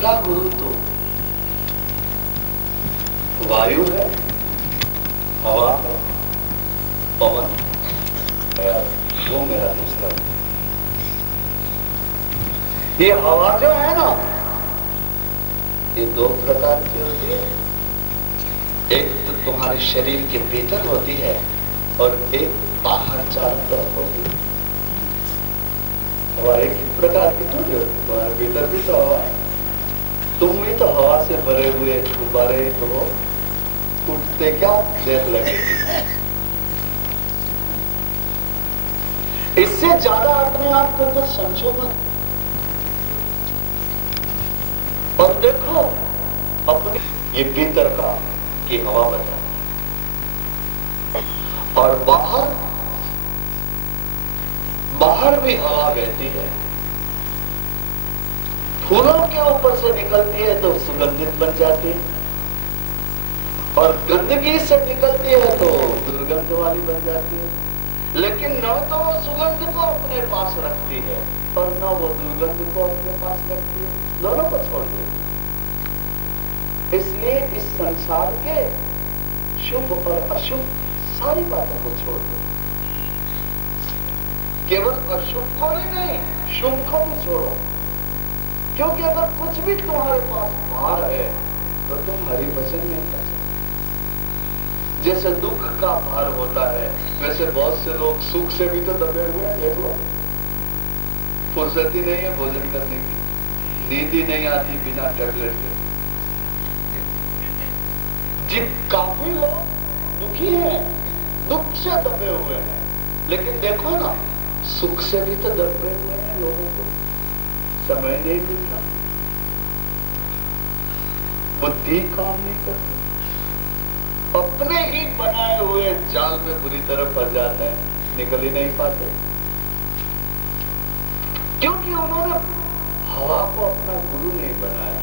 दूसरा गुरु तो वायु है, हवा है, पवन है, वो मेरा दूसरा। ये हवा जो है ना, ये दो प्रकार की होती है। एक तो तुम्हारे शरीर के भीतर होती है और एक बाहर चारों तरफ होती है। हवा एक ही प्रकार की थोड़ी होती, तुम्हारे भीतर भी तो हवा है। तुम भी तो हवा से भरे हुए गुब्बारे तो हो, उठते क्या देर लगेगी। इससे ज्यादा अपने आप को तो समझो मत। और देखो अपने ये भीतर का कि हवा बचा और बाहर भी हवा बहती है। फूलों के ऊपर से निकलती है तो सुगंधित बन जाती है और गंदगी से निकलती है तो दुर्गंध वाली बन जाती है। लेकिन न तो वो सुगंध को अपने पास रखती है और न वो दुर्गंध को अपने पास रखती है, दोनों को छोड़ देती है। इसलिए इस संसार के शुभ और अशुभ सारी बातों को छोड़ दो। केवल अशुभ को ही नहीं, शुभ को भी छोड़ो। क्योंकि अगर कुछ भी तुम्हारे पास भार है तो तुम हरि भजन नहीं कर सकते। जैसे दुख का भार होता है वैसे बहुत से लोग सुख से भी तो दबे हुए हैं। देख लो, फुर्सत ही नहीं है भोजन करने की, नींद ही नहीं आती बिना टैबलेट के। काफी लोग दुखी हैं, दुख से दबे हुए हैं। लेकिन देखो ना, सुख से भी तो दबे हुए हैं। लोगों को समय नहीं मिलता, बुद्धि काम नहीं करती, अपने ही बनाए हुए जाल में बुरी तरह फंस जाते हैं, निकल ही नहीं पाते। क्योंकि उन्होंने हवा को अपना गुरु नहीं बनाया।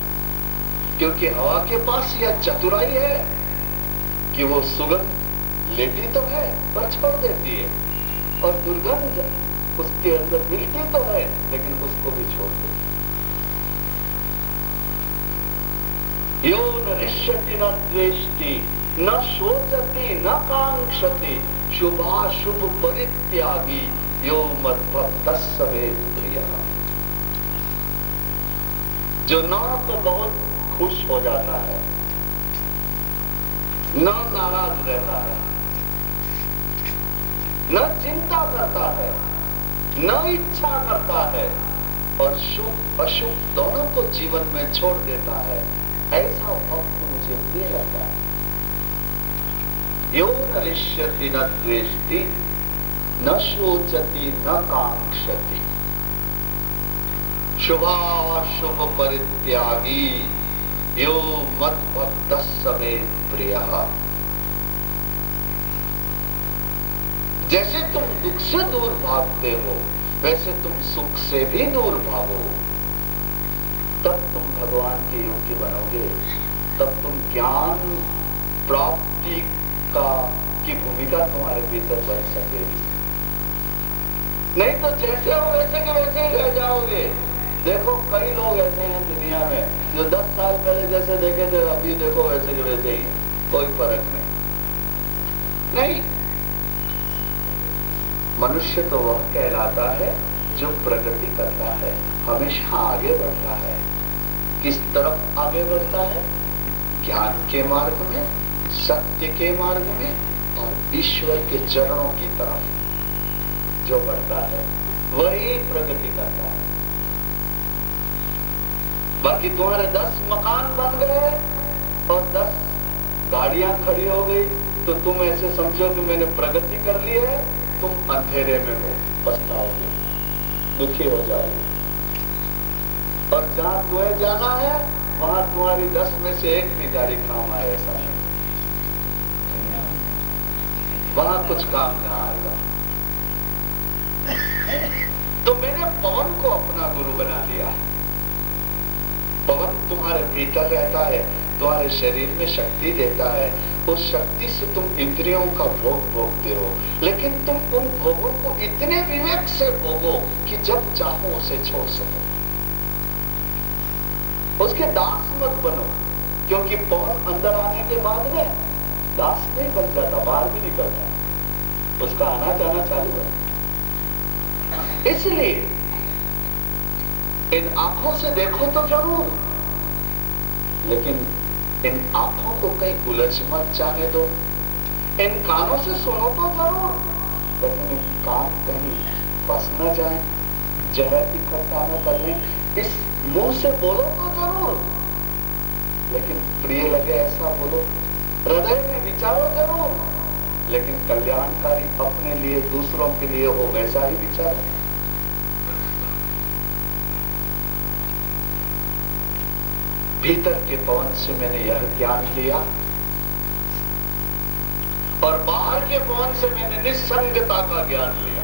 क्योंकि हवा के पास यह चतुराई है कि वो सुगंध लेती तो है पर छोड़ देती है, और दुर्गंध उसके अंदर मिलती तो है लेकिन उसको भी छोड़ देती है। यो न रिष्यति न द्वेष्टि न शोचति न कांक्षति शुभाशुभ परित्यागी यो मद्भक्तः समे प्रियः। जो न तो बहुत खुश हो जाता है, न नाराज रहता है, न चिंता करता है, न इच्छा करता है, और शुभ अशुभ दोनों को जीवन में छोड़ देता है, ऐसा भक्त मुझे प्रिय लगता है। यो न रिष्यति न द्वेष्टि न शोचति न कांक्षति शुभाशुभ परित्यागी यो मद्भक्तः समे प्रियः। जैसे तुम दुख से दूर भागते हो वैसे तुम सुख से भी दूर भागो, तब तुम भगवान के योग्य बनोगे। तब तुम ज्ञान प्राप्ति की भूमिका तुम्हारे भीतर बन सकेगी। नहीं तो जैसे हो वैसे के वैसे ही रह जाओगे। देखो कई लोग ऐसे हैं दुनिया में जो 10 साल पहले जैसे देखे थे अभी देखो वैसे के वैसे ही, कोई फर्क नहीं। मनुष्य तो वह कहलाता है जो प्रगति करता है, हमेशा आगे बढ़ता है। किस तरफ आगे बढ़ता है? ज्ञान के मार्ग में, सत्य के मार्ग में और ईश्वर के चरणों की तरफ जो बढ़ता है वही प्रगति करता है। बाकी तुम्हारे 10 मकान बन गए और 10 गाड़ियां खड़ी हो गई तो तुम ऐसे समझो कि मैंने प्रगति कर ली है। तुम अंधेरे में हो, पछताओगे, दुखी हो जाओगे। और जहां तुम्हें जाना है वहां तुम्हारी 10 में से एक भी गाड़ी काम आए ऐसा नहीं, वहां कुछ काम ना आएगा। तो मैंने पवन को अपना गुरु बना लिया। पवन तुम्हारे भीतर रहता है, तुम्हारे शरीर में शक्ति देता है। उस शक्ति से तुम इंद्रियों का भोग भोगते हो, लेकिन तुम उन भोगों को इतने विवेक से भोगो कि जब चाहो उसे छोड़ सको। उसके दास मत बनो, क्योंकि पवन अंदर आने के बाद में दास नहीं बन जाता, बाहर भी निकलता, उसका आना जाना चालू है। इसलिए इन आंखों से देखो तो जरूर, लेकिन इन आंखों को कहीं उलझ मत जाने दो। इन कानों से सुनो तो जरूर, लेकिन इन कान कहीं फंस न जाए, जहर इकट्ठा न कर लें। इस मुंह से बोलो तो जरूर, लेकिन प्रिय लगे ऐसा बोलो। हृदय में विचारो जरूर, लेकिन कल्याणकारी अपने लिए, दूसरों के लिए हो वैसा ही विचारो। भीतर के पवन से मैंने यह ज्ञान लिया और बाहर के पवन से मैंने निस्संगता का ज्ञान लिया।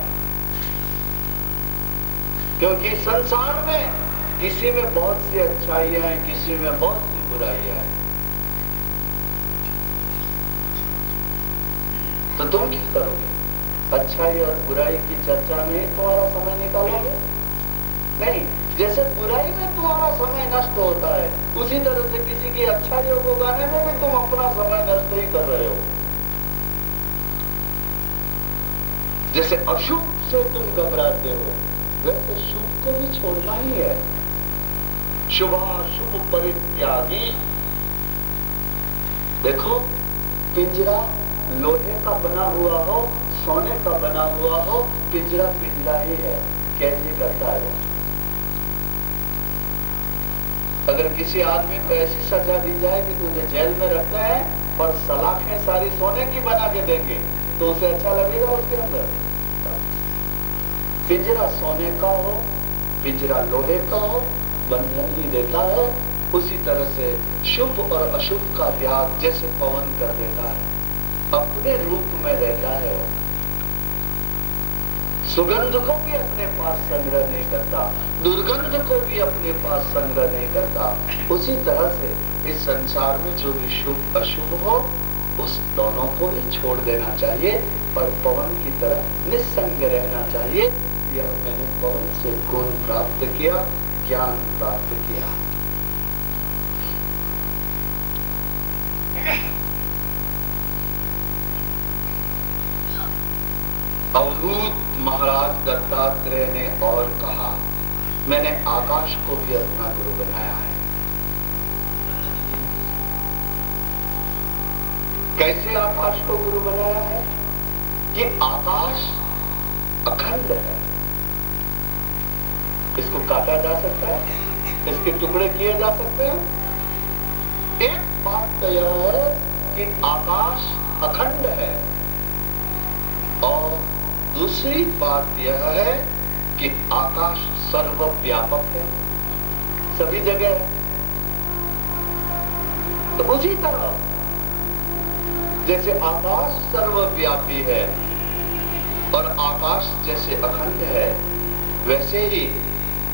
क्योंकि संसार में किसी में बहुत सी अच्छाइयां हैं, किसी में बहुत सी बुराइयां हैं, तो तुम क्या करोगे? अच्छाई और बुराई की चर्चा में तुम्हारा समय निकालोगे? नहीं। जैसे बुराई में तुम्हारा समय नष्ट होता है, उसी तरह से किसी की अच्छाइयों को गाने में भी तुम अपना समय नष्ट ही कर रहे हो। जैसे अशुभ से तुम घबराते हो, वैसे शुभ को भी छोड़ना ही है। शुभाशुभ परित्यागी। देखो, पिंजरा लोहे का बना हुआ हो, सोने का बना हुआ हो, पिंजरा पिंजरा ही है, कैसे करता है वो। अगर किसी आदमी को ऐसी सजा दी जाए कि तुझे जेल में रखते हैं और सलाखें सारी सोने की बना के देंगे, तो उसे अच्छा लगेगा उसके अंदर? पिंजरा सोने का हो, पिंजरा लोहे का हो, बंधन ही देता है। उसी तरह से शुभ और अशुभ का त्याग जैसे पवन कर देता है, अपने रूप में रहता है। सुगंध को भी अपने पास संग्रह नहीं करता, दुर्गंध को भी अपने पास संग्रह नहीं करता। उसी तरह से इस संसार में जो भी शुभ अशुभ हो, उस दोनों को ही छोड़ देना चाहिए और पवन की तरह निस्संग रहना चाहिए। यह मैंने पवन से गुण प्राप्त किया, ज्ञान प्राप्त किया। अवधूत महाराज दत्तात्रेय ने और कहा, मैंने आकाश को भी अपना गुरु बनाया है। कैसे आकाश को गुरु बनाया है? कि आकाश अखंड है, इसको काटा जा सकता है, इसके टुकड़े किए जा सकते हैं। एक बात तो यह है कि आकाश अखंड है, और दूसरी बात यह है कि आकाश सर्वव्यापक है, सभी जगह है। तो उसी तरह जैसे आकाश सर्वव्यापी है और आकाश जैसे अखंड है, वैसे ही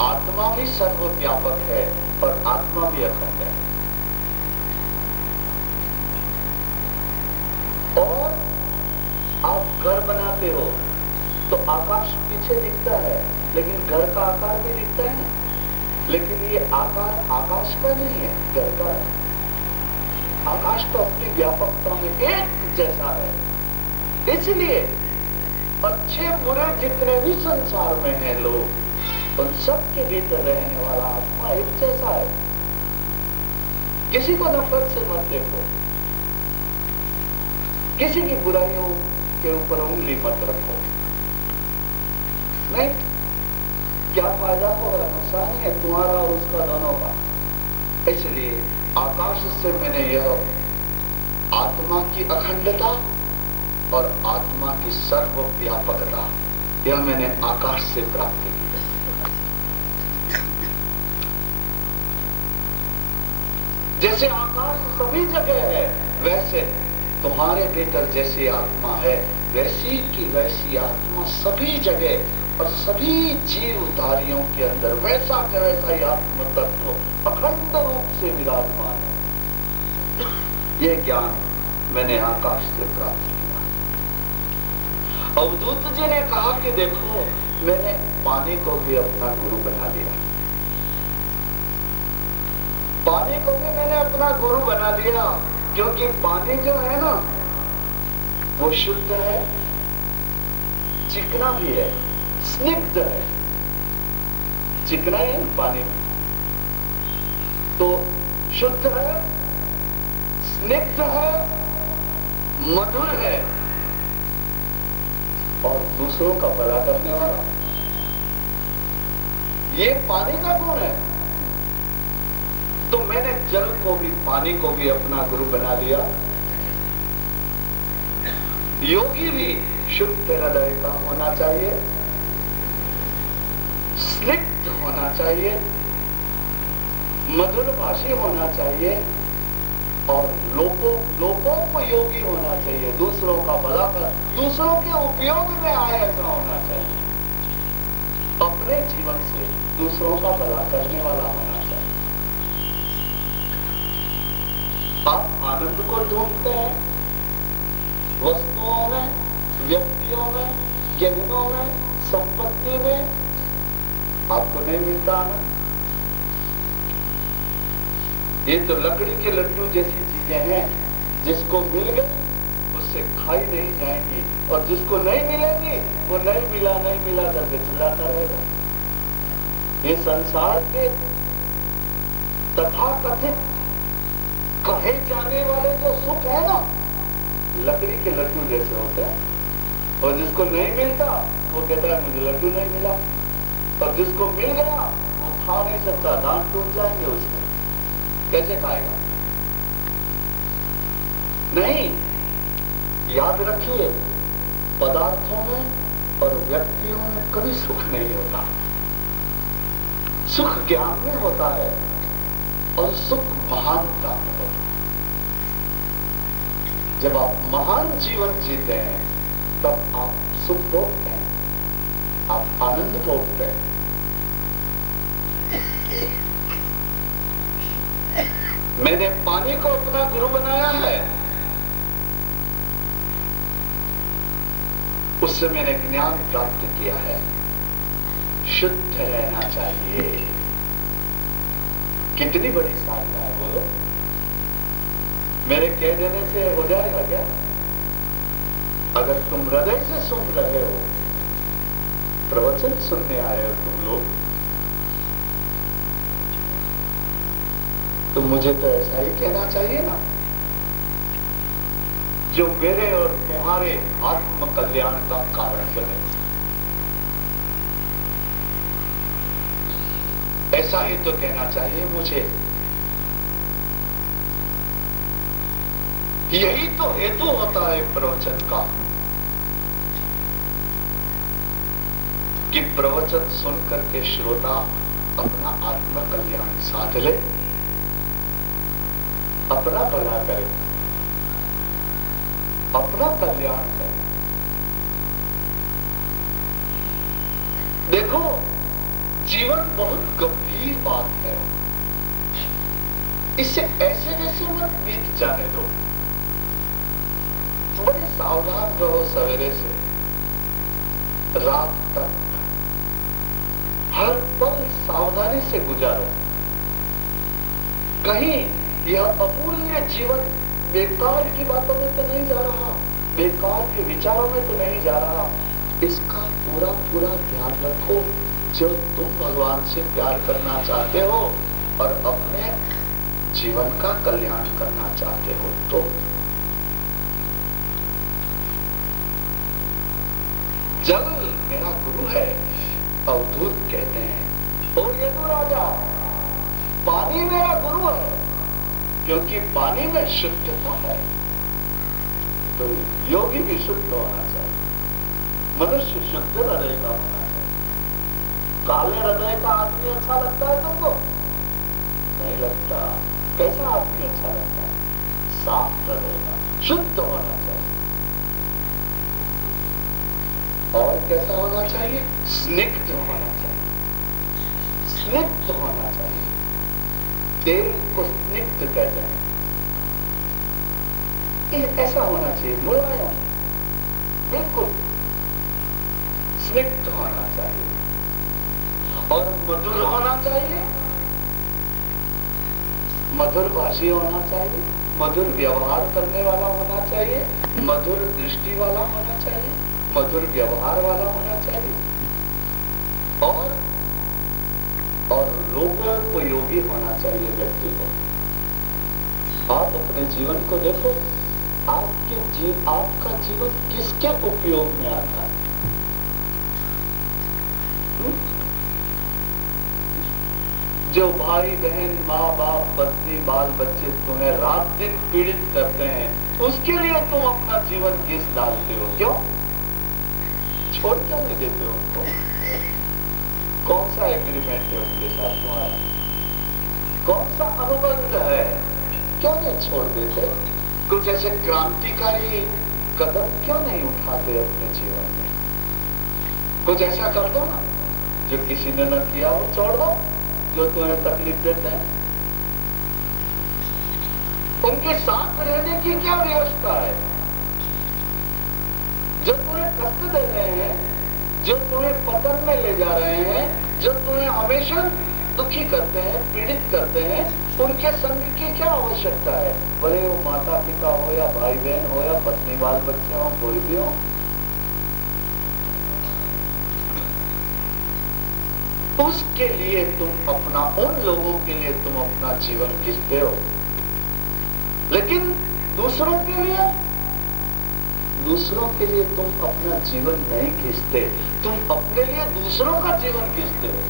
आत्मा भी सर्वव्यापक है और आत्मा भी अखंड है। और आप घर बनाते हो तो आकाश पीछे दिखता है, लेकिन घर का आकार भी दिखता है। लेकिन ये आकार आकाश का नहीं है, घर का है। आकाश तो अपनी व्यापकता में एक जैसा है। इसलिए अच्छे बुरे जितने भी संसार में हैं लोग, उन सबके भीतर रहने वाला आत्मा एक जैसा है। किसी को नफरत से मत देखो, किसी की बुराइयों के ऊपर उंगली मत रखो। नहीं, क्या फायदा होगा? नुकसान है तुम्हारा और उसका, दोनों का। इसलिए आकाश से मैंने यह आत्मा की अखंडता और आत्मा की सर्वव्यापकता, यह मैंने आकाश से प्राप्त की। जैसे आकाश सभी जगह है, वैसे तुम्हारे भीतर जैसी आत्मा है, वैसी की वैसी आत्मा सभी जगह और सभी जीवधारियों के अंदर वैसा का वैसा ही आत्म तत्व अखंड रूप से विराजमान है। यह ज्ञान मैंने आकाश से प्राप्त किया। अवधूत जी ने कहा कि देखो, मैंने पानी को भी अपना गुरु बना लिया। पानी को भी मैंने अपना गुरु बना लिया, क्योंकि पानी जो है ना वो शुद्ध है, चिकना भी है, स्निग्ध है। चिकना है पानी में तो शुद्ध है, स्निग्ध है, मधुर है और दूसरों का भला करने वाला। ये पानी का गुण है। तो मैंने जल को भी, पानी को भी अपना गुरु बना लिया। योगी भी शुद्ध हृदय का होना चाहिए, स्निग्ध होना चाहिए, मधुर भाषी होना चाहिए और लोगों को योगी होना चाहिए। दूसरों का भला कर, दूसरों के उपयोग में आए ऐसा होना चाहिए। अपने जीवन से दूसरों का भला करने वाला होना चाहिए। आप आनंद को ढूंढते हैं वस्तुओं में, व्यक्तियों में, गहनों में, संपत्ति में, आपको नहीं मिलता आनंद। ये तो लकड़ी के लड्डू जैसी चीजें हैं, जिसको मिल गई उससे खाई नहीं जाएंगी और जिसको नहीं मिलेंगी वो नहीं मिला करके चिल्लाता रहेगा। ये संसार के तथाकथित कहे जाने वाले जो सुख है ना, लकड़ी के लड्डू जैसे होते हैं। और जिसको नहीं मिलता वो कहता है मुझे लड्डू नहीं मिला, और जिसको मिल गया वो खा नहीं सकता, दांत टूट जाएंगे उसके, कैसे खाएगा? नहीं, याद रखिए, पदार्थों में और व्यक्तियों में कभी सुख नहीं होता। सुख ज्ञान में होता है और सुख महानता में होता है। जब आप महान जीवन जीते हैं तब आप सुख भोगते हैं, आप आनंद भोगते हैं। मैंने पानी को अपना गुरु बनाया है, उससे मैंने ज्ञान प्राप्त किया है। शुद्ध रहना चाहिए। कितनी बड़ी साधना है बोलो। मेरे कह देने से हो जाएगा क्या? अगर तुम हृदय से सुन रहे हो, प्रवचन सुनने आए हो तुम लोग, तो मुझे तो ऐसा ही कहना चाहिए ना, जो मेरे और तुम्हारे आत्म कल्याण का कारण बने। ऐसा ही तो कहना चाहिए मुझे। यही तो हेतु होता है प्रवचन का, कि प्रवचन सुनकर के श्रोता अपना आत्म कल्याण साध ले, अपना भला करे, अपना कल्याण करे। देखो, जीवन बहुत गंभीर बात है, इससे ऐसे वैसे मत बीत जाने दो। बड़े सावधान रहो, सवेरे से रात तक हर पल सावधानी से गुजारो। कहीं यह अमूल्य जीवन बेकार की बातों में तो नहीं जा रहा, बेकार के विचारों में तो नहीं जा रहा। इसका पूरा पूरा ध्यान रखो। जब तुम भगवान से प्यार करना चाहते हो और अपने जीवन का कल्याण करना चाहते हो तो जल मेरा गुरु है, अवधूत कहते हैं। और यदु राजा, पानी मेरा गुरु है, क्योंकि पानी में शुद्धता है। तो योगी भी शुद्ध होना चाहिए, मनुष्य शुद्ध हृदय का होना चाहिए। काले हृदय का आदमी अच्छा लगता है तुमको? नहीं लगता। कैसा आदमी अच्छा लगता है? साफ हृदय का, शुद्ध होना चाहिए। और कैसा होना चाहिए? स्निग्ध होना चाहिए, स्निग्ध होना चाहिए। तेल को स्निग्ध कहते हैं। ऐसा होना चाहिए, मुलायम, बिल्कुल स्निग्ध होना चाहिए। और मधुर होना चाहिए, मधुर भाषी होना चाहिए, मधुर व्यवहार करने वाला होना चाहिए, मधुर दृष्टि वाला होना चाहिए, मधुर व्यवहार वाला होना चाहिए और लोकोपयोगी होना चाहिए व्यक्ति को। आप अपने जीवन को देखो, आपका जीवन किसके उपयोग में आता है? जो भाई बहन, माँ बाप, पत्नी, बाल बच्चे तुम्हें रात दिन पीड़ित करते हैं, उसके लिए तुम अपना जीवन घिस डालते हो। क्यों? छोड़ क्यों नहीं देते हो उनको? कौन सा एग्रीमेंट है उनके साथ तुम्हारा? कौन सा अनुबंध है? क्यों नहीं छोड़ देते? कुछ ऐसे क्रांतिकारी कदम क्यों नहीं उठाते अपने जीवन में? कुछ ऐसा कर दो ना जो किसी ने न किया हो, छोड़ दो जो तुम्हें तकलीफ देते हैं। उनके साथ रहने की क्या व्यवस्था है? जो तुम्हें कष्ट दे रहे हैं, जो तुम्हें पतन में ले जा रहे हैं, जो तुम्हें हमेशा दुखी करते हैं, पीड़ित करते हैं, उनके संग की क्या आवश्यकता है? भले वो माता पिता हो या भाई बहन हो या पत्नी बाल बच्चे हो, कोई भी हो। उसके लिए तुम अपना, उन लोगों के लिए तुम अपना जीवन घिसते हो, लेकिन दूसरों के लिए तुम अपना जीवन नहीं घिसते। तुम अपने लिए दूसरों का जीवन घिसते हो,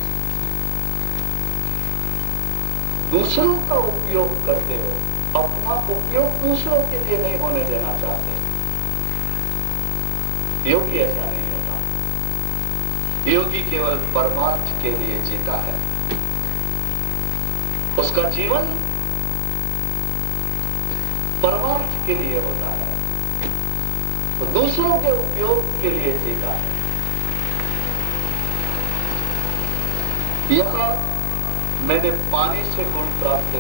दूसरों का उपयोग करते हो, अपना उपयोग दूसरों के लिए नहीं होने देना चाहते। योगी ऐसा नहीं होता। योगी केवल परमार्थ के लिए जीता है। उसका जीवन परमार्थ के लिए होता है, वो दूसरों के उपयोग के लिए जीता है। यह मैंने पानी से गुण प्राप्त,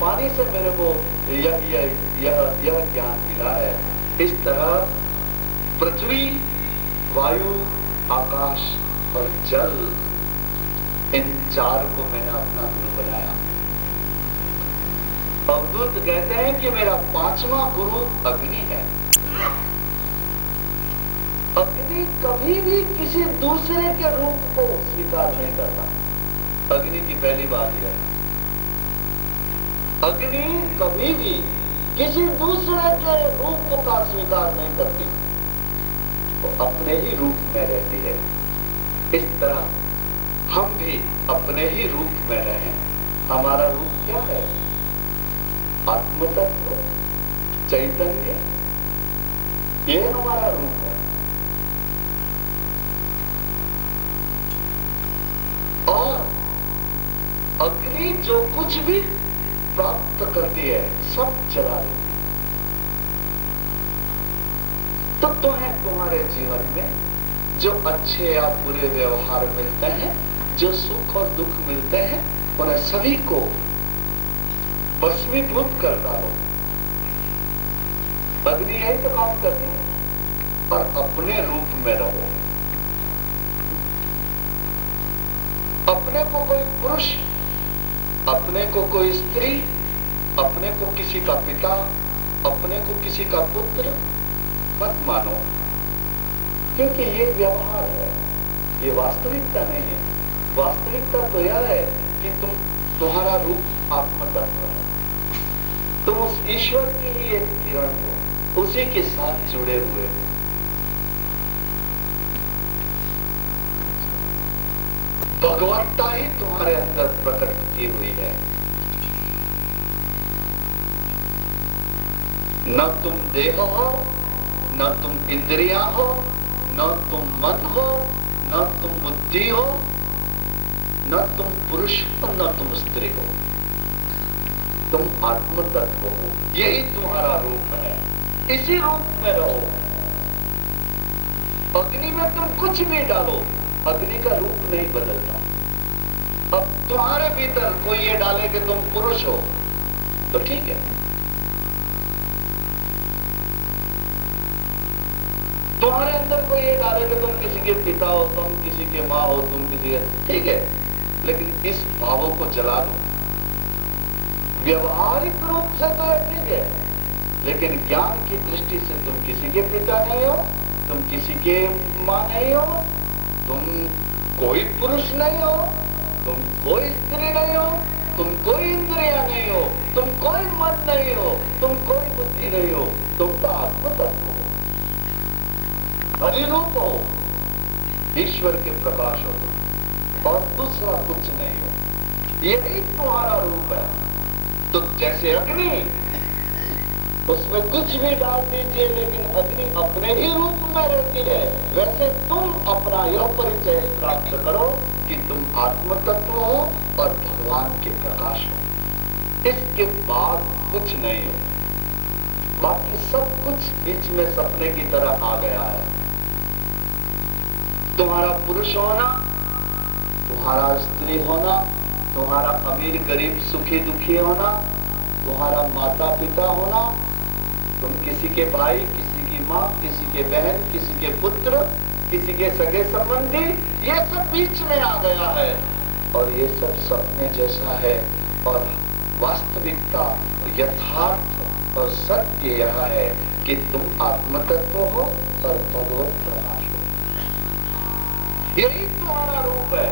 पानी से मेरे को यह ज्ञान मिला है। इस तरह पृथ्वी, वायु, आकाश और जल, इन चार को मैंने अपना गुरु बनाया। अवधूत कहते हैं कि मेरा पांचवा गुरु अग्नि है। अग्नि कभी भी किसी दूसरे के रूप को स्वीकार नहीं करता। अग्नि की पहली बात यह है, अग्नि कभी भी किसी दूसरे के रूप का स्वीकार नहीं करती, वो अपने ही रूप में रहती है। इस तरह हम भी अपने ही रूप में रहें। हमारा रूप क्या है? आत्मतत्व, चैतन्य, ये हमारा रूप है। और अग्नि जो कुछ भी प्राप्त करती है सब जला देती है। तो तुम्हें तुम्हारे जीवन में जो अच्छे या बुरे व्यवहार मिलते हैं, जो सुख और दुख मिलते हैं, उन्हें सभी को भस्मीभूत कर डालो। अग्नि यही तो काम करती है। और अपने रूप में रहो। अपने को कोई पुरुष, अपने को कोई स्त्री, अपने को किसी का पिता, अपने को किसी का पुत्र मत मानो, क्योंकि ये व्यवहार है, ये वास्तविकता नहीं है। वास्तविकता तो यह है कि तुम्हारा रूप आत्मतत्व है। तुम उस ईश्वर की ही एक किरण हो, उसी के साथ जुड़े हुए हो। भगवत्ता ही तुम्हारे अंदर प्रकट की हुई है। न तुम देह हो, न तुम इंद्रियां हो, न तुम मन हो, न तुम बुद्धि हो, न तुम पुरुष हो, न तुम स्त्री हो। तुम आत्म तत्व हो। यही तुम्हारा रूप है। इसी रूप में रहो। अग्नि में तुम कुछ भी डालो, अग्नि का रूप नहीं बदलता। अब तुम्हारे भीतर कोई ये डाले कि तुम पुरुष हो तो ठीक है, तुम्हारे अंदर कोई ये डाले कि तुम किसी के पिता हो, तुम किसी के माँ हो, तुम किसी के, ठीक है, लेकिन इस भावों को जला दो। व्यवहारिक रूप से तो यह ठीक है, लेकिन ज्ञान की दृष्टि से तुम किसी के पिता नहीं हो, तुम किसी के मां नहीं हो, तुम कोई पुरुष नहीं हो, तुम कोई स्त्री नहीं हो, तुम कोई इंद्रिया नहीं हो, तुम कोई मन नहीं हो, तुम कोई बुद्धि नहीं हो, तुम तो आत्म तत्व हो, अधिरूप हो, ईश्वर के प्रकाश हो तुम, और दूसरा कुछ नहीं हो। यही तुम्हारा रूप है। तो जैसे अग्नि, उसमें कुछ भी डाल दीजिए लेकिन अग्नि अपने ही रूप में रहती है, वैसे तुम अपना यह परिचय प्राप्त करो कि तुम आत्म तत्व हो और भगवान के प्रकाश हो। इसके बाद कुछ नहीं हो, बाकी सब कुछ बीच में सपने की तरह आ गया है। तुम्हारा पुरुष होना, तुम्हारा स्त्री होना, तुम्हारा अमीर गरीब सुखी दुखी होना, तुम्हारा माता पिता होना, तुम किसी के भाई, किसी की माँ, किसी के बहन, किसी के पुत्र, किसी के सगे संबंधी, ये सब बीच में आ गया है और ये सब सपने जैसा है। और वास्तविकता, यथार्थ और सत्य यह है कि तुम आत्म तत्व हो और भगवत प्रकाश हो। यही तुम्हारा रूप है।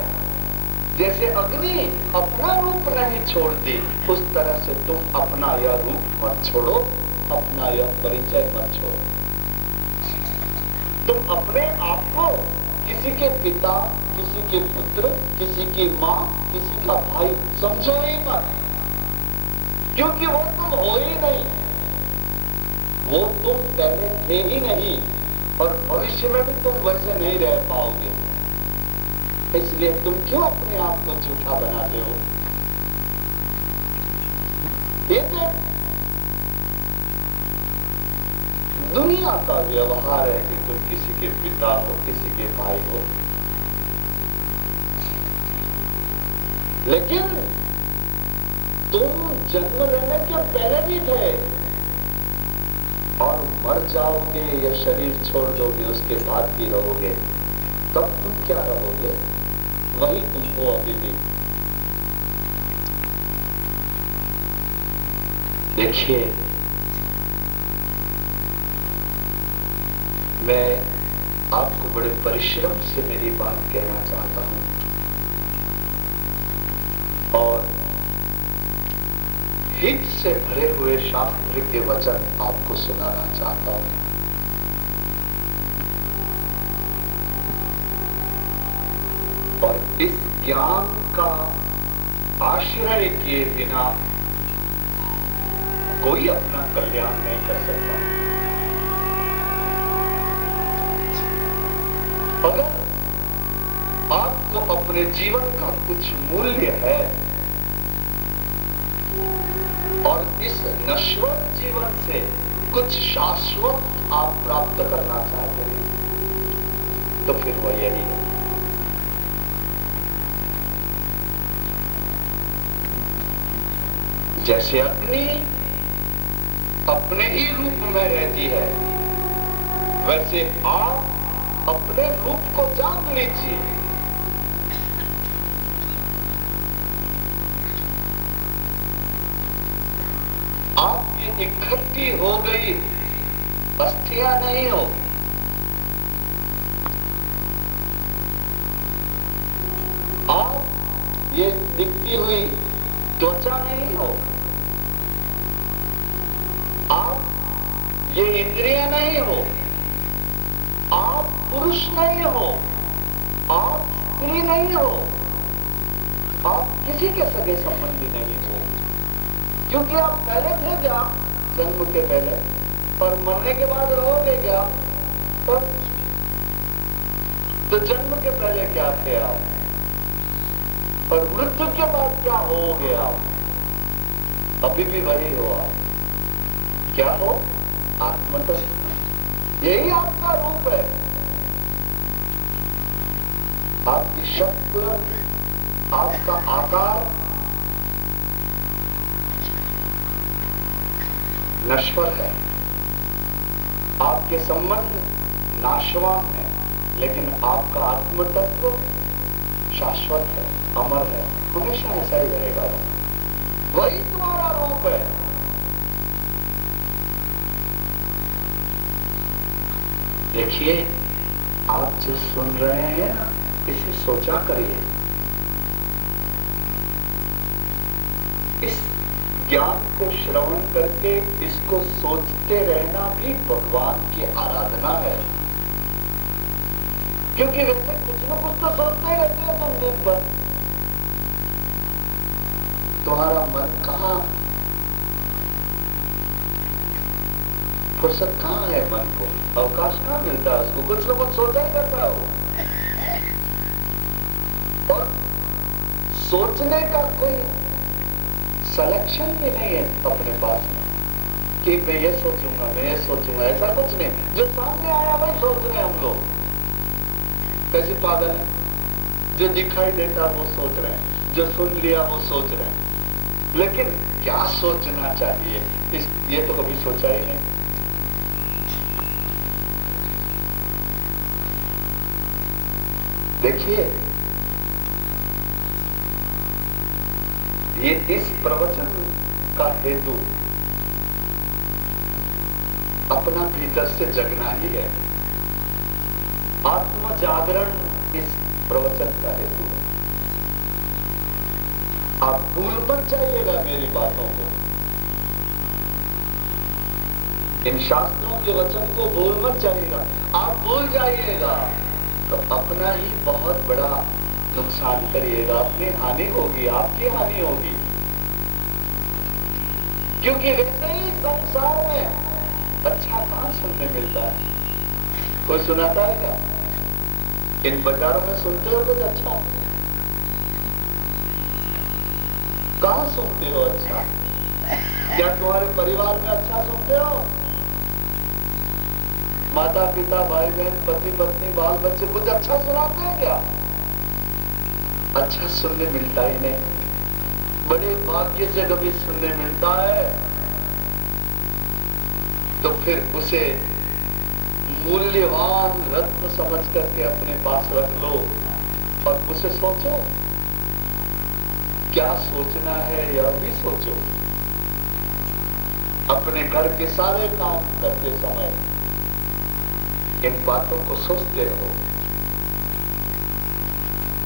जैसे अग्नि अपना रूप नहीं छोड़ती, उस तरह से तुम अपना यह रूप मत छोड़ो, अपना यह परिचय मत छोड़ो। तुम अपने आप को किसी के पिता, किसी के पुत्र, किसी की माँ, किसी का भाई समझो ही मत, क्योंकि वो तुम हो ही नहीं, वो तुम पहले थे ही नहीं और भविष्य में भी तुम वैसे नहीं रह पाओगे। इसलिए तुम क्यों अपने आप को झूठा बनाते हो? ये तो दुनिया का व्यवहार है कि तुम किसी के पिता हो, किसी के भाई हो, लेकिन तुम जन्म लेने के पहले भी थे और मर जाओगे या शरीर छोड़ दोगे, उसके बाद भी रहोगे। तब तुम क्या रहोगे? वही तुम हो अभी भी। देखिए, मैं आपको बड़े परिश्रम से मेरी बात कहना चाहता हूं और हित से भरे हुए शास्त्र के वचन आपको सुनाना चाहता हूं। और इस ज्ञान का आश्रय किए बिना कोई अपना कल्याण नहीं कर सकता। अगर आपको अपने जीवन का कुछ मूल्य है और इस नश्वर जीवन से कुछ शाश्वत आप प्राप्त करना चाहते हैं, तो फिर वह यही है। जैसे अग्नि अपने ही रूप में रहती है, वैसे आप अपने रूप को जान लीजिए। आप ये इकट्ठी हो गई अस्थियां नहीं हो, आप ये दिखती हुई त्वचा नहीं हो, आप ये इंद्रिय नहीं हो, आप पुरुष नहीं हो, आप स्त्री नहीं हो, आप किसी के सगे संबंधी नहीं हो, क्योंकि आप पहले थे क्या जन्म के पहले, और मरने के बाद रहोगे क्या? तो जन्म के पहले क्या थे आप, और मृत्यु के बाद क्या होगे आप? अभी भी वही हो आप। क्या हो? आत्मतत्व। यही आपका रूप है। आपकी शक्ल, आपका आकार नश्वर है, आपके संबंध नाशवान है, लेकिन आपका आत्मतत्व शाश्वत है, अमर है, हमेशा ऐसा ही रहेगा। वही तुम्हारा रूप है। देखिए, आप जो सुन रहे हैं ना, इसे सोचा करिए। इस ज्ञान को श्रवण करके इसको सोचते रहना भी भगवान की आराधना है। क्योंकि वैसे कुछ न कुछ तो सोचते रहते हो तुम दिन भर। तुम्हारा मन कहाँ, फुर्सत कहाँ है मन को, अवकाश कहाँ मिलता है उसको, कुछ न कुछ सोचा ही करता हो। और सोचने का कोई सिलेक्शन भी नहीं है अपने पास में कि मैं ये सोचूंगा, मैं ये सोचूंगा, ऐसा कुछ नहीं। जो सामने आया वही सोच रहे हैं हम लोग। कैसे पागल है, जो दिखाई देता वो सोच रहे हैं, जो सुन लिया वो सोच रहे हैं, लेकिन क्या सोचना चाहिए ये तो कभी सोचा ही नहीं। देखिए, ये इस प्रवचन का हेतु अपना भीतर से जगना ही है। आत्म जागरण इस प्रवचन का हेतु है। आप भूल मत जाइएगा मेरी बातों को, इन शास्त्रों के वचन को भूल मत जाइएगा। आप भूल जाइएगा तो अपना ही बहुत बड़ा नुकसान करिएगा, अपनी हानि होगी, आपकी हानि होगी। क्योंकि वैसे ही संसार में अच्छा कहां सुनने मिलता है? कोई सुनाता है क्या? इन बाजारों में सुनते हो कुछ अच्छा? कहां सुनते हो अच्छा? क्या तुम्हारे परिवार में अच्छा सुनते हो? माता पिता भाई बहन पति पत्नी बाल बच्चे कुछ अच्छा सुनाते हैं क्या? अच्छा सुनने मिलता ही नहीं। बड़े भाग्य से कभी सुनने मिलता है तो फिर उसे मूल्यवान रत्न समझ करके अपने पास रख लो और उसे सोचो। क्या सोचना है यह भी सोचो। अपने घर के सारे काम करते समय इन बातों को सोचते रहो।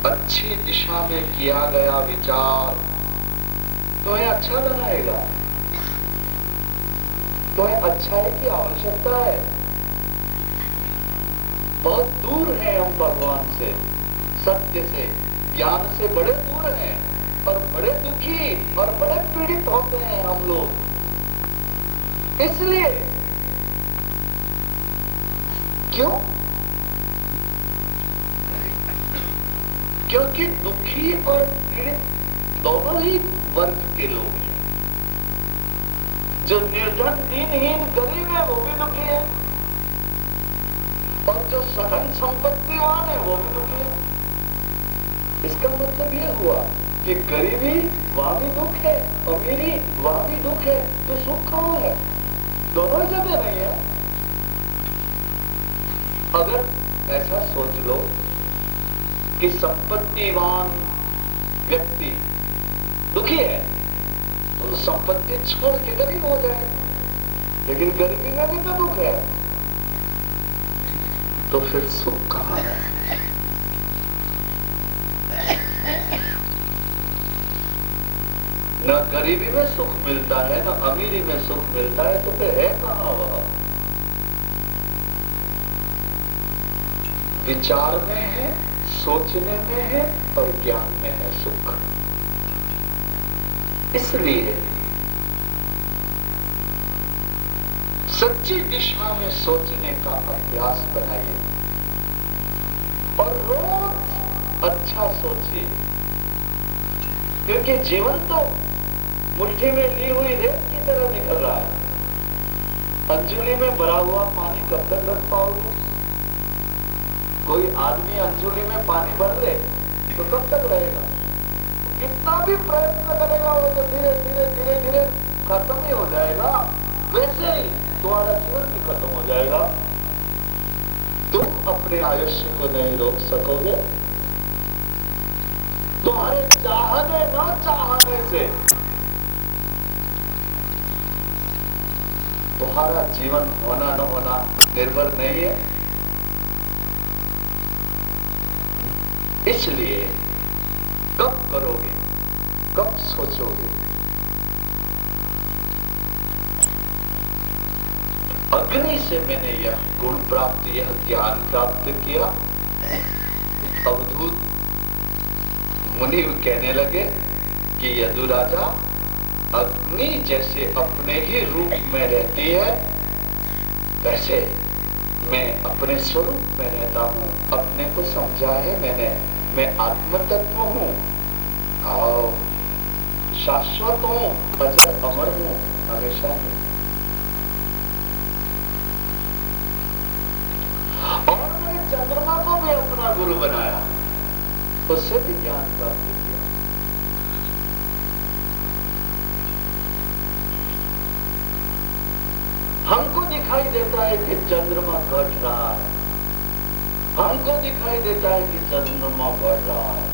अच्छी दिशा में किया गया विचार तुम्हें अच्छा बनाएगा। तुम्हें अच्छाई की आवश्यकता है। बहुत दूर हैं हम भगवान से, सत्य से, ज्ञान से बड़े दूर हैं और बड़े दुखी और बड़े पीड़ित होते हैं हम लोग। इसलिए क्यों? क्योंकि दुखी और पीड़ित दोनों ही वर्ग के लोग हैं। जो निर्धन दीनहीन गरीब है वो भी दुखी है और जो सघन संपत्तिवान है वो भी दुखी है। इसका मतलब यह हुआ कि गरीबी वहां भी दुख है, अमीरी वहां भी दुख है, तो सुख कहां है? दोनों जगह नहीं है। अगर ऐसा सोच लो कि संपत्तिवान व्यक्ति दुखी है तो संपत्ति छोड़ के गरीब हो जाए, लेकिन गरीबी में भी तो दुख है, तो फिर सुख कहां है? न गरीबी में सुख मिलता है न अमीरी में सुख मिलता है, तो फिर है कहां वह? विचार में है, सोचने में है और ज्ञान में है सुख। इसलिए सच्ची दिशा में सोचने का अभ्यास बनाइए और रोज अच्छा सोचिए। क्योंकि जीवन तो मुट्ठी में ली हुई रेत की तरह निकल रहा है। अंजुली में भरा हुआ पानी कब तक रख पाओगे? कोई आदमी अंजुली में पानी भर ले तो कब तक रहेगा? कितना भी प्रयत्न करेगा वो तो धीरे धीरे धीरे धीरे खत्म ही हो जाएगा। वैसे ही तुम्हारा जीवन भी खत्म हो जाएगा। तुम अपने आयुष्य को नहीं रोक सकोगे। तुम्हारे चाहने ना चाहने से तुम्हारा जीवन होना न होना निर्भर नहीं है। इसलिए कब करोगे, कब सोचोगे? अग्नि से मैंने यह गुण प्राप्त, यह ज्ञान प्राप्त किया। अवधूत मुनि कहने लगे कि यदु राजा, अग्नि जैसे अपने ही रूप में रहती है, वैसे मैं अपने स्वरूप में रहता हूँ। अपने को समझा है मैंने, मैं आत्म तत्व हूँ और शाश्वत हूँ, अजर अमर हूँ, हमेशा हूँ। और मैंने चंद्रमा को भी अपना गुरु बनाया, उससे भी ज्ञान प्राप्त किया। हमको दिखाई देता है कि चंद्रमा घट रहा है, हमको दिखाई देता है कि चंद्रमा बढ़ रहा है,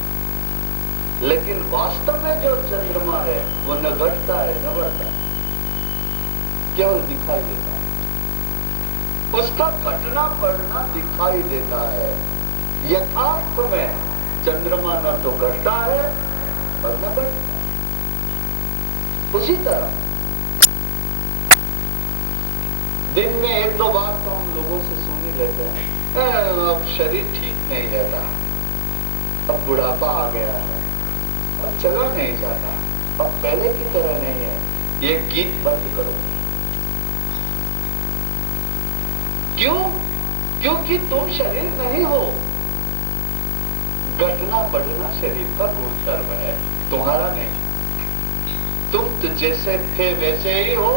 लेकिन वास्तव में जो चंद्रमा है वो न घटता है न बढ़ता है, केवल दिखाई देता है। उसका घटना बढ़ना दिखाई देता है। यथार्थ में चंद्रमा न तो घटता है और न बढ़ता है। उसी तरह दिन में एक दो बार तो हम लोगों से सुन ही लेते हैं, अब शरीर ठीक नहीं रहता, अब बुढ़ापा आ गया है, अब चला नहीं जाता, अब पहले की तरह नहीं है, ये गीत बंद करो। क्यों? क्योंकि तुम शरीर नहीं हो। घटना बढ़ना शरीर का गुण धर्म है, तुम्हारा नहीं। तुम तो जैसे थे वैसे ही हो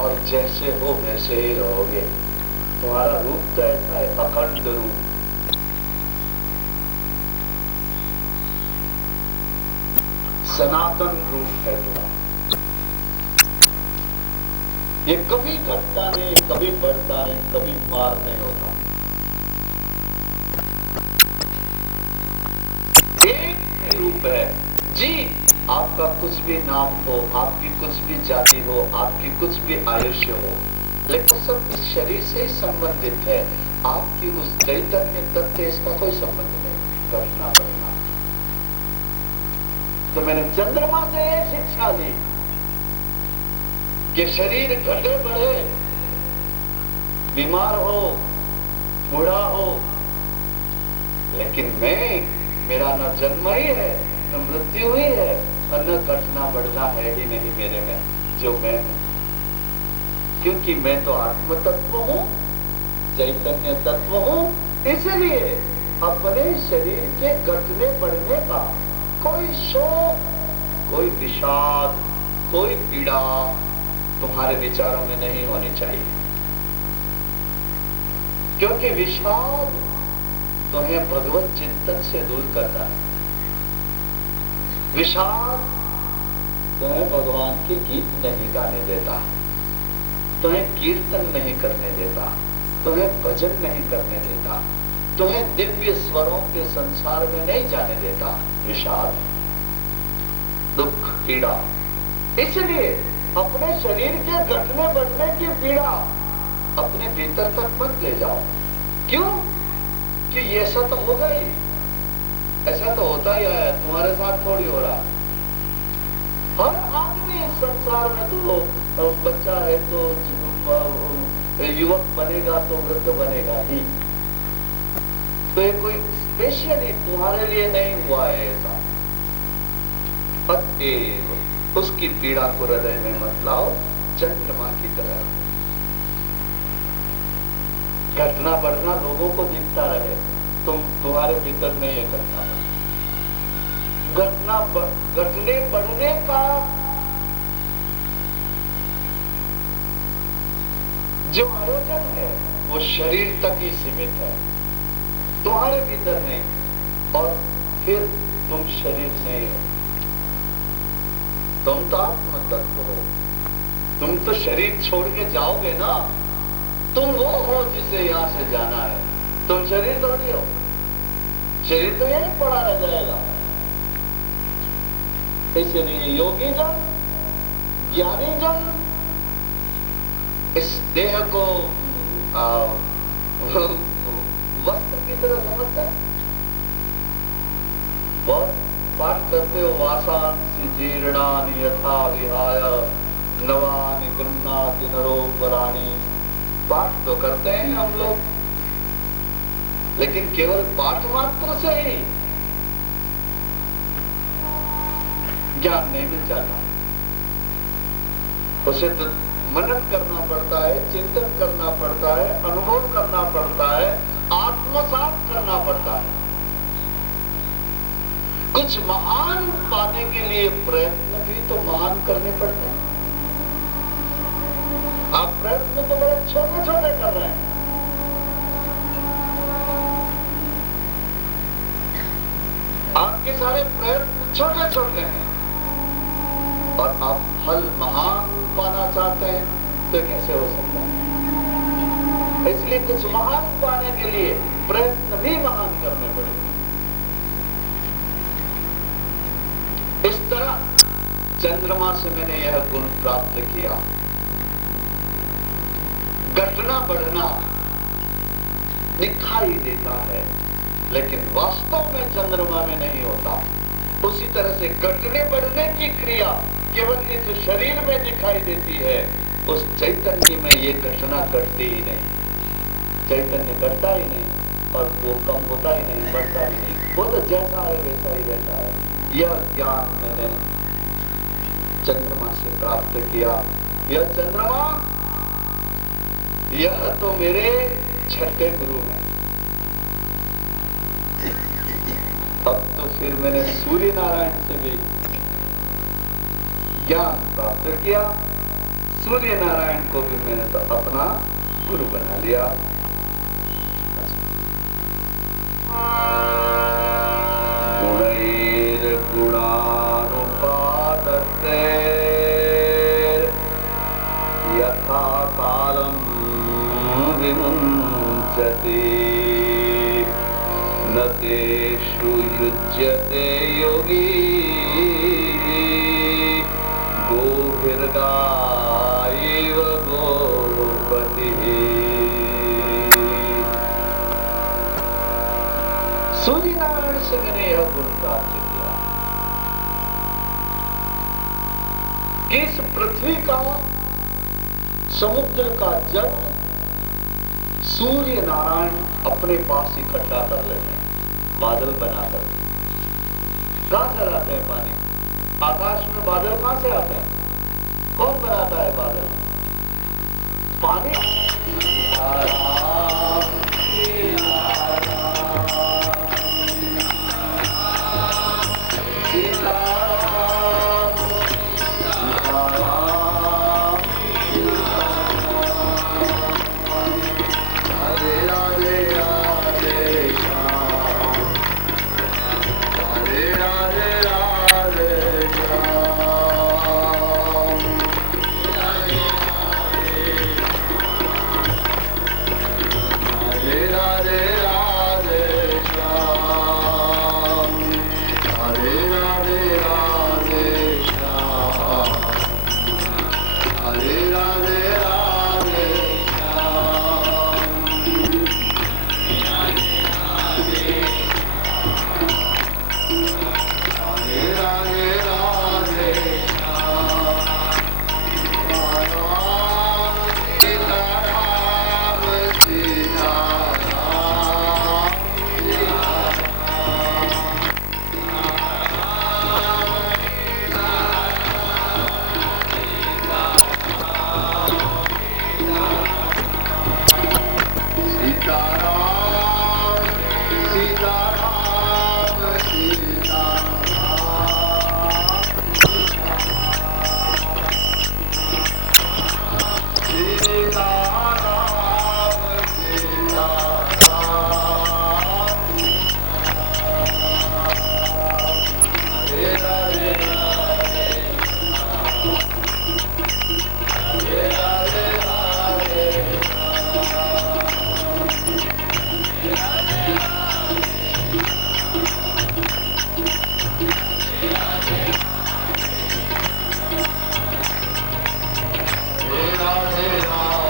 और जैसे हो वैसे ही रहोगे। तुम्हारा रूप तो ऐसा है, अखंड रूप। सनातन रूप है तुम्हारा। ये कभी घटता नहीं, कभी बढ़ता नहीं, कभी मार नहीं होता। एक रूप है जी। आपका कुछ भी नाम हो, आपकी कुछ भी जाति हो, आपकी कुछ भी आयुष्य हो, लेकिन सब इस शरीर से ही संबंधित है। आपकी उस चैतन्य तत्व से इसका कोई संबंध नहीं। घटना बढ़ना। तो मैंने चंद्रमा से ये शिक्षा ली कि शरीर घटे बढ़े, बीमार हो, बूढ़ा हो, लेकिन मेरा न जन्म ही है, न मृत्यु ही है, और न घटना बढ़ना है ही नहीं मेरे में, जो मैं हूं। क्योंकि मैं तो आत्म तत्व हूं, चैतन्य तत्व हूं। इसलिए अपने शरीर के घटने बढ़ने का कोई शोक, कोई विषाद, कोई पीड़ा तुम्हारे विचारों में नहीं होनी चाहिए। क्योंकि विषाद तुम्हें भगवत चिंतन से दूर करता है। विषाद तुम्हें भगवान के गीत नहीं गाने देता, तुम्हें कीर्तन नहीं करने देता, तुम्हें भजन नहीं करने देता, तुम्हें दिव्य स्वरों के संसार में नहीं जाने देता। विषाद, दुख, पीड़ा। इसलिए अपने शरीर के घटने बढ़ने की पीड़ा अपने भीतर तक मत ले जाओ। क्यों? कि ऐसा तो होगा ही, ऐसा तो होता ही है, तुम्हारे साथ थोड़ी हो रहा। हर आदमी इस संसार में तो बच्चा है तो युवक बनेगा तो वृद्ध बनेगा ही। तो ये कोई स्पेशली तुम्हारे लिए नहीं हुआ है ऐसा। अतएव उसकी पीड़ा को हृदय में मत लाओ। चंद्रमा की तरह घटना बढ़ना लोगों को दिखता रहे, तुम्हारे भीतर नहीं है घटना घटने बढ़ने का जो आयोजन है वो शरीर तक ही सीमित है, तुम्हारे भीतर नहीं। और फिर तुम शरीर नहीं हो, तुम तो आत्म तत्व हो। तुम तो शरीर छोड़ के जाओगे ना, तुम वो हो जिसे यहां से जाना है। तुम शरीर थोड़ी हो, शरीर तो यही पड़ा रह जाएगा। इसलिए योगी जन, ज्ञानी जन इस देह को वस्त्र की तरह समझते हैं। बहुत पाठ करते हो, वासांसि जीर्णानि यथा विहाय नवानि गृह्णाति नरोपराणि। पाठ तो करते हैं हम लोग, लेकिन केवल पाठ मात्र से ही ज्ञान नहीं मिल जाता। उसे तो मनन करना पड़ता है, चिंतन करना पड़ता है, अनुभव करना पड़ता है, आत्मसात करना पड़ता है। कुछ महान पाने के लिए प्रयत्न भी तो महान करने पड़ते हैं। आप प्रयत्न तो बड़े छोटे छोटे कर रहे हैं। आपके सारे प्रयत्न छोटे छोटे हैं और आप फल महान पाना चाहते हैं, तो कैसे हो सकता है? इसलिए कुछ महान पाने के लिए प्रयत्न भी महान करने पड़ेंगे। इस तरह चंद्रमा से मैंने यह गुण प्राप्त किया। घटना बढ़ना दिखाई देता है, लेकिन वास्तव में चंद्रमा में नहीं होता। उसी तरह से घटने बढ़ने की क्रिया केवल इस शरीर में दिखाई देती है, उस चैतन्य में ये घटना घटती ही नहीं। चैतन्य घटता ही नहीं और वो कम होता ही नहीं, बढ़ता ही नहीं, वो तो जैसा है वैसा ही रहता है। यह ज्ञान मैंने चंद्रमा से प्राप्त किया। यह चंद्रमा, यह तो मेरे छठे गुरु हैं। अब तो फिर मैंने सूर्य नारायण से भी ज्ञान प्राप्त किया। सूर्य नारायण को भी मैंने तो अपना गुरु बना लिया। गुणैर गुणानुपादते यथा कालम विमुञ्चति न तेषु युज्यते योगी गोभिर्गायैव गोपतिः। सूर्य नारायण से मैंने यह गुण प्राप्त किया कि इस पृथ्वी का, समुद्र का जल सूर्य नारायण अपने पास इकट्ठा कर लेते हैं, बादल बनाकर। कहां से लाते हैं पानी? आकाश में बादल कहां से आते हैं? कौन बनाता है बादल? पानी। Hare Rama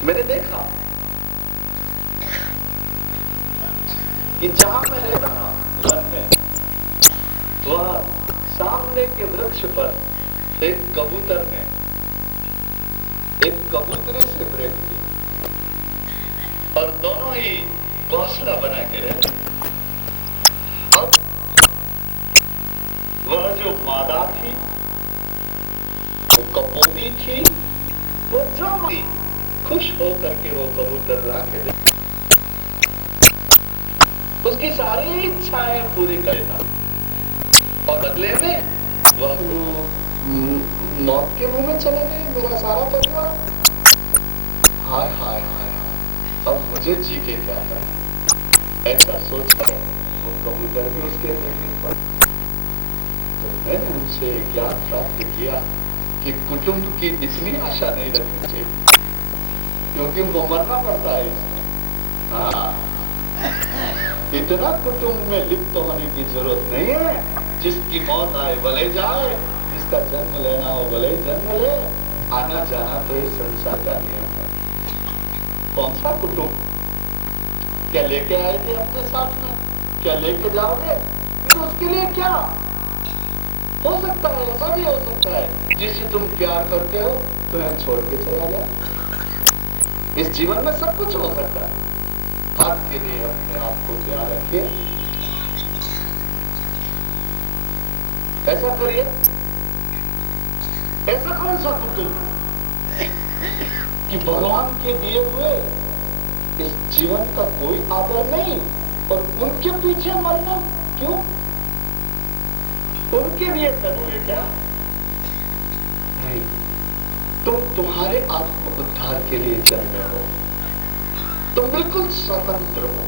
मैंने देखा कि जहां मैं रहता था वन में, वह सामने के वृक्ष पर एक कबूतर ने एक कबूतरी से प्रेम किया और दोनों ही घोंसला बना के रहते। अब वह जो मादा थी, वो कपोती थी, वो जमी खुश होकर के वो कबूतर ला के दे, उसकी सारी इच्छाएं पूरी करेगा और बदले में वह मौत के मुंह में चले गए मेरा सारा परिवार। हाय हाय हाय, अब मुझे जी के क्या करना, ऐसा सोचकर वो कबूतर भी उसके पर। तो मैंने उनसे ज्ञान प्राप्त किया कि कुटुंब की इतनी आशा नहीं रखनी चाहिए, क्योंकि वो मरना पड़ता है इसमें। हाँ, इतना कुटुंब में लिप्त होने की जरूरत नहीं है। जिसकी मौत आए भले जाए, जिसका जन्म लेना हो भले जन्म ले, आना जाना तो इस संसार का नियम है। कौन सा कुटुंब? क्या लेके आए थे अपने साथ में? क्या लेके जाओगे? फिर उसके लिए क्या हो सकता है? ऐसा भी हो सकता है जिससे तुम प्यार करते हो तुम्हें छोड़ के चला गया। इस जीवन में सब कुछ हो सकता है। आपके लिए अपने आप को प्यार रखिए, ऐसा करिए। ऐसा कौन सा कुटुंब कि भगवान के दिए हुए इस जीवन का कोई आदर नहीं और उनके पीछे मरना क्यों? उनके लिए करोगे क्या? नहीं, तुम तुम्हारे आत्म उद्धार के लिए जन्मे हो। तुम बिल्कुल स्वतंत्र हो।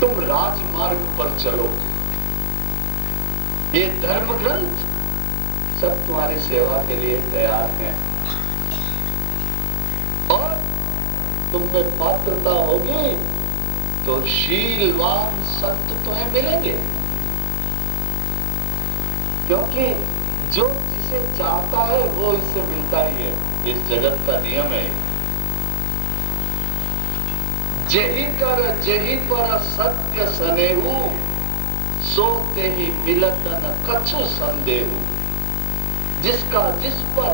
तुम राजमार्ग पर चलो। ये धर्म ग्रंथ सब तुम्हारी सेवा के लिए तैयार है और तुम्हें पात्रता होगी तो शीलवान संत तुम्हें मिलेंगे, क्योंकि जो जिसे चाहता है वो इससे मिलता ही है। इस जगत का नियम है। जेहि पर सत्य सनेहु, सोते ही मिलतन कछु संदेहु। जिसका जिस पर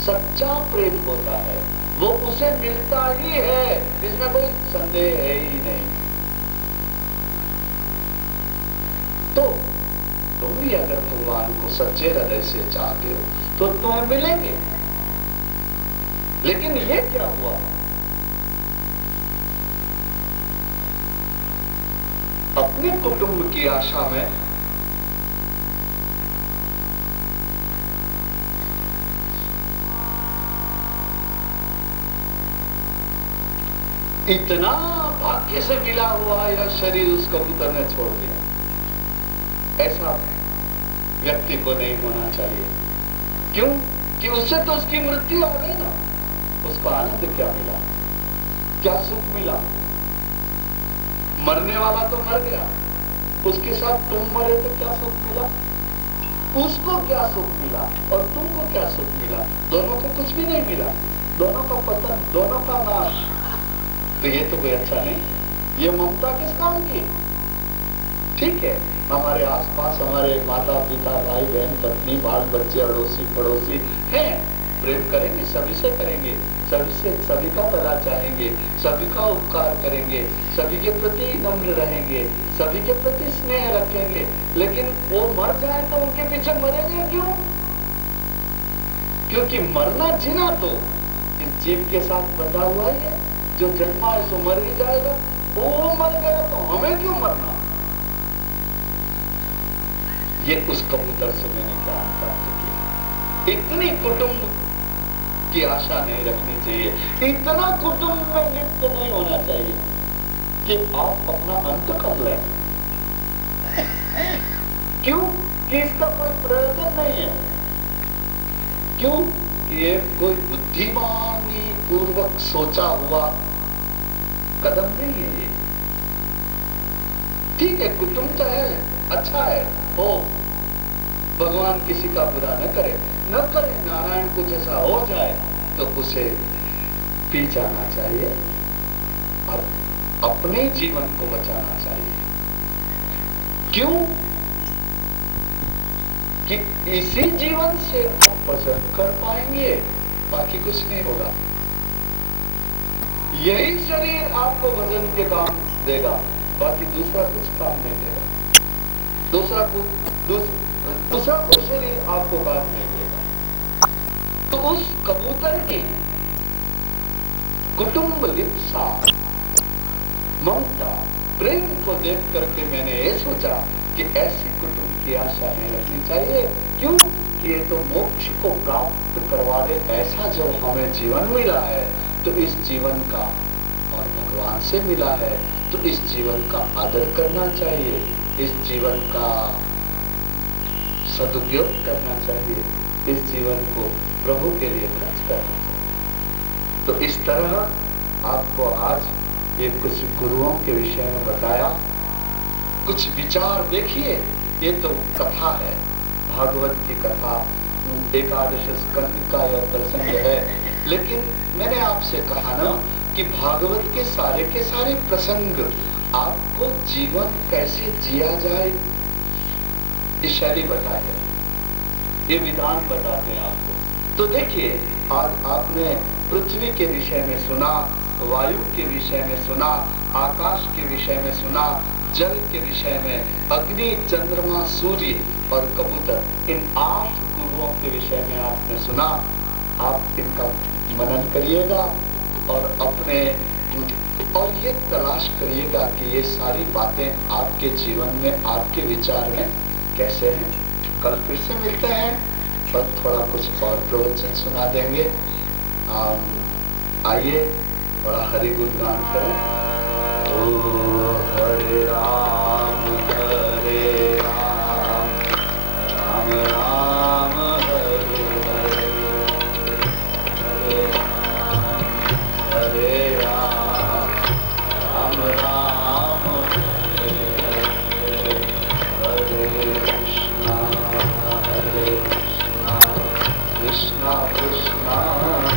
सच्चा प्रेम होता है वो उसे मिलता ही है, इसमें कोई संदेह है ही नहीं। तो तुम भी अगर भगवान को सच्चे हृदय से चाहते हो तो तुम्हें मिलेंगे। लेकिन ये क्या हुआ? अपने कुटुंब की आशा में इतना भाग्य से मिला हुआ यह शरीर उस कबूतर ने छोड़ दिया। ऐसा व्यक्ति को नहीं होना चाहिए। क्यों? कि उससे तो उसकी मृत्यु आ गई ना। उसको आनंद क्या मिला? क्या सुख मिला? मरने वाला तो मर गया, उसके साथ तुम मरे तो क्या सुख मिला? उसको क्या सुख मिला और तुमको क्या सुख मिला? दोनों को कुछ भी नहीं मिला। दोनों का पतन, दोनों का नाश। तो ये तो कोई अच्छा नहीं। ये ममता किस काम की? ठीक है, हमारे आसपास हमारे माता पिता भाई बहन पत्नी बाल बच्चे अड़ोसी पड़ोसी हैं, प्रेम करेंगे, सभी से करेंगे, सभी से सभी का भला चाहेंगे, सभी का उपकार करेंगे, सभी के प्रति नम्र रहेंगे, सभी के प्रति स्नेह रखेंगे। लेकिन वो मर जाए तो उनके पीछे मरेंगे क्यों? क्योंकि मरना जीना तो इस जीव के साथ बंधा हुआ ही है। जो जन्मा है सो मर ही जाएगा। वो मर गया तो हमें क्यों मरना? ये उस कबूतर से मैंने ज्ञान प्राप्त किया। इतनी कुटुंब की आशा नहीं रखनी चाहिए, इतना कुटुंब में लिप्त नहीं होना चाहिए कि आप अपना अंत कर लें। क्यों? कि इसका कोई प्रयोजन नहीं है। क्यों? कि ये कोई बुद्धिमानी पूर्वक सोचा हुआ कदम नहीं है। ये ठीक है, कुटुंब तो है, अच्छा है, हो, भगवान किसी का बुरा न करे, न करे, नारायण कुछ ऐसा हो जाए तो उसे पी जाना चाहिए और अपने जीवन को बचाना चाहिए। क्यों? कि इसी जीवन से आप भजन कर पाएंगे, बाकी कुछ नहीं होगा। यही शरीर आपको भजन के काम देगा, बाकी दूसरा कुछ काम नहीं देगा। दूसरा कोई शरीर आपको काम नहीं देगा। तो उस कबूतर की कुटुंब लिप्सा, ममता, प्रेम को देख करके मैंने ये सोचा कि ऐसी कुटुंब की आशा नहीं रखनी चाहिए। क्यों? कि ये तो मोक्ष को प्राप्त करवा दे ऐसा जब हमें जीवन मिला है, तो इस जीवन का, और भगवान से मिला है तो इस जीवन का आदर करना चाहिए, इस जीवन का सदुपयोग करना चाहिए, इस जीवन को प्रभु के लिए खर्च करना चाहिए। तो इस तरह आपको आज ये कुछ गुरुओं के विषय में बताया, कुछ विचार। देखिए, ये तो कथा है, भागवत की कथा, एकादश स्कंद का यह प्रसंग है, लेकिन मैंने आपसे कहा ना कि भागवत के सारे प्रसंग आपको जीवन कैसे जिया जाए ये शैली बताते हैं, ये विधान बताते हैं आपको। तो देखिए, आज आपने पृथ्वी के विषय में सुना, वायु के विषय में सुना, आकाश के विषय में सुना, जल के विषय में, अग्नि, चंद्रमा, सूर्य और कबूतर, इन 8 गुरुओं के विषय में आपने सुना। आप इनका मनन करिएगा और अपने और ये तलाश करिएगा कि ये सारी बातें आपके जीवन में, आपके विचार में कैसे हैं। कल फिर से मिलते हैं और थोड़ा कुछ और प्रवचन सुना देंगे। आइए थोड़ा हरि गुण गान करें। ओ हरे राम हरे राम, राम राम हरे हरे, हरे राम, राम राम हरे हरे, हरे कृष्णा कृष्णा कृष्णा हरे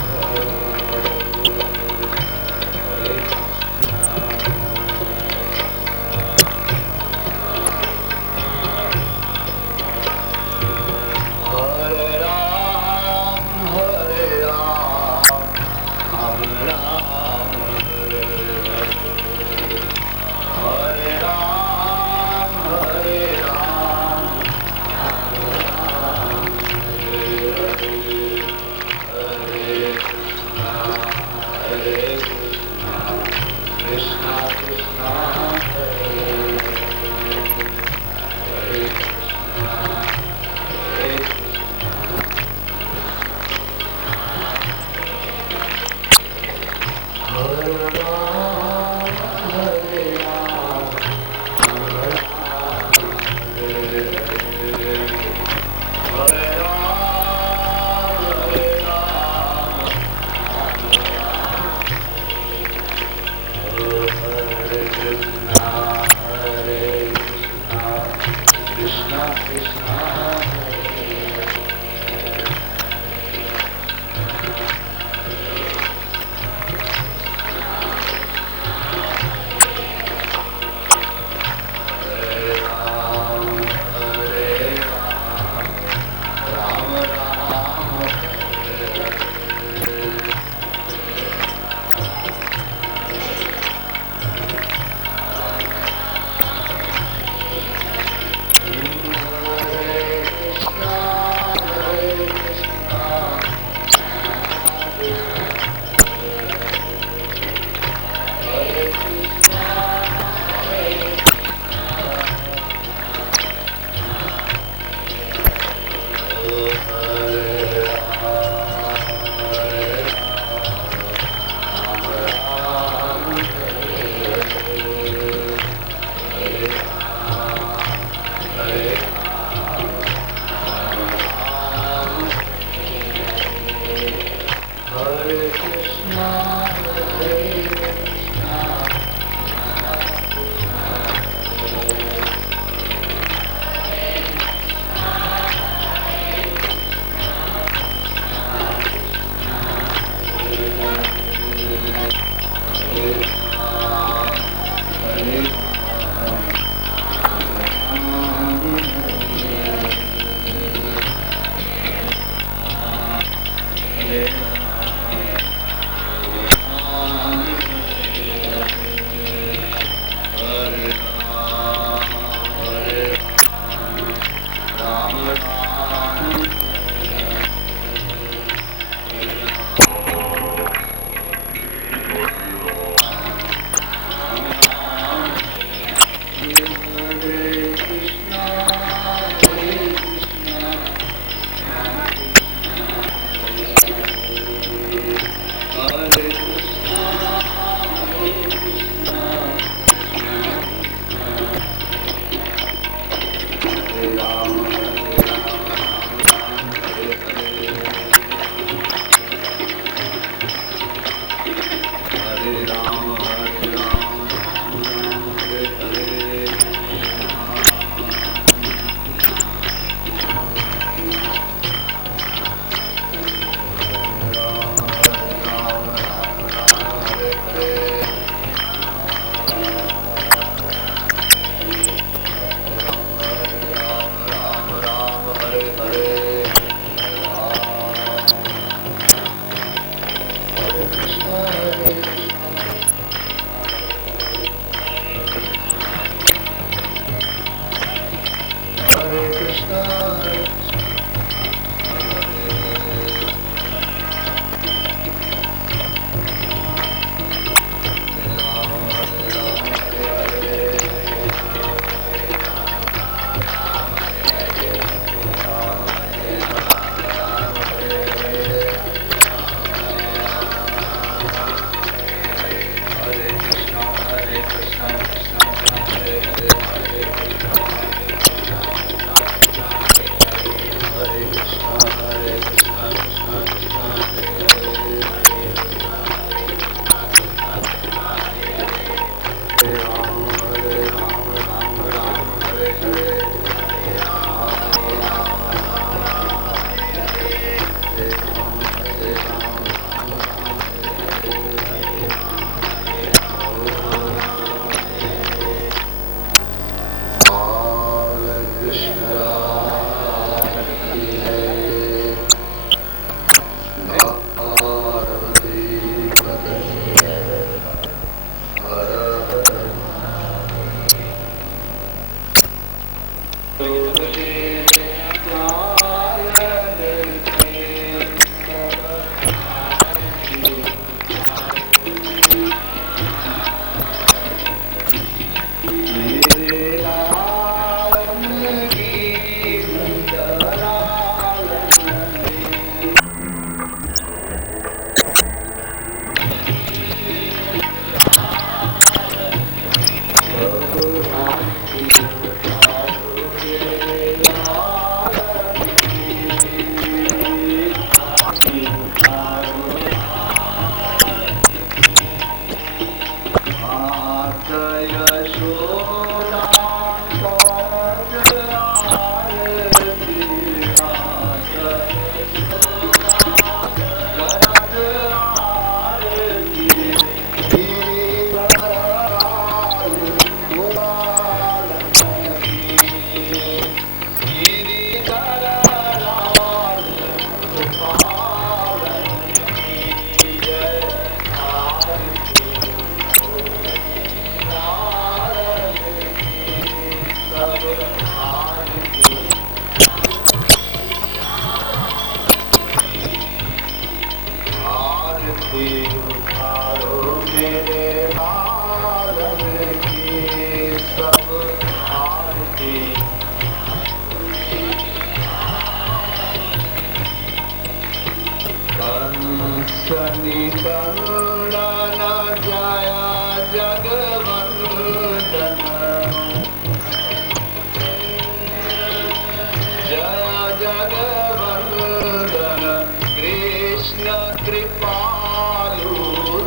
Jagavardhana Krishna कृपालु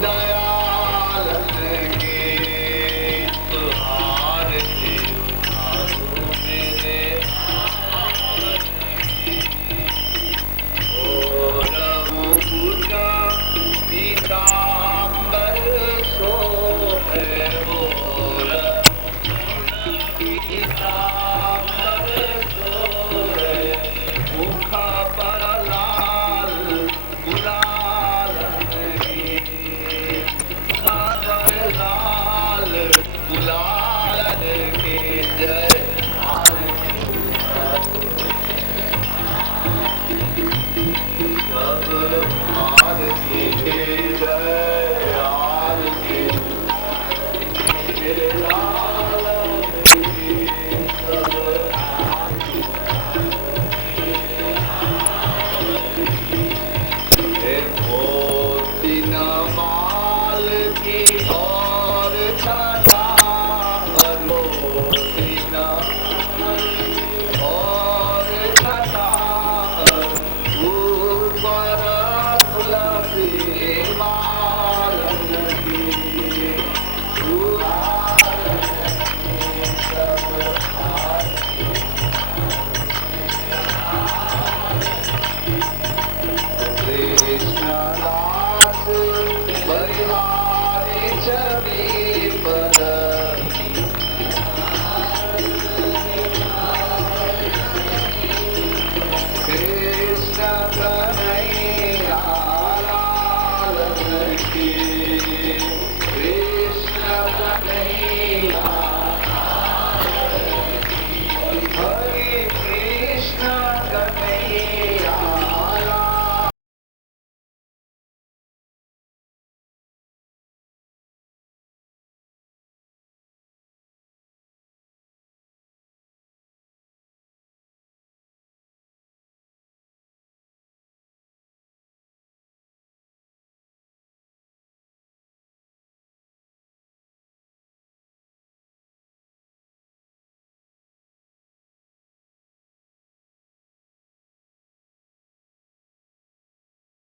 दयालन के आरती उतारो मेरे पूजा पीताम्बर शोभे पीताम्बर शोभे मुख पर लाल गुलाल लाल गुलाल के जय सब आरती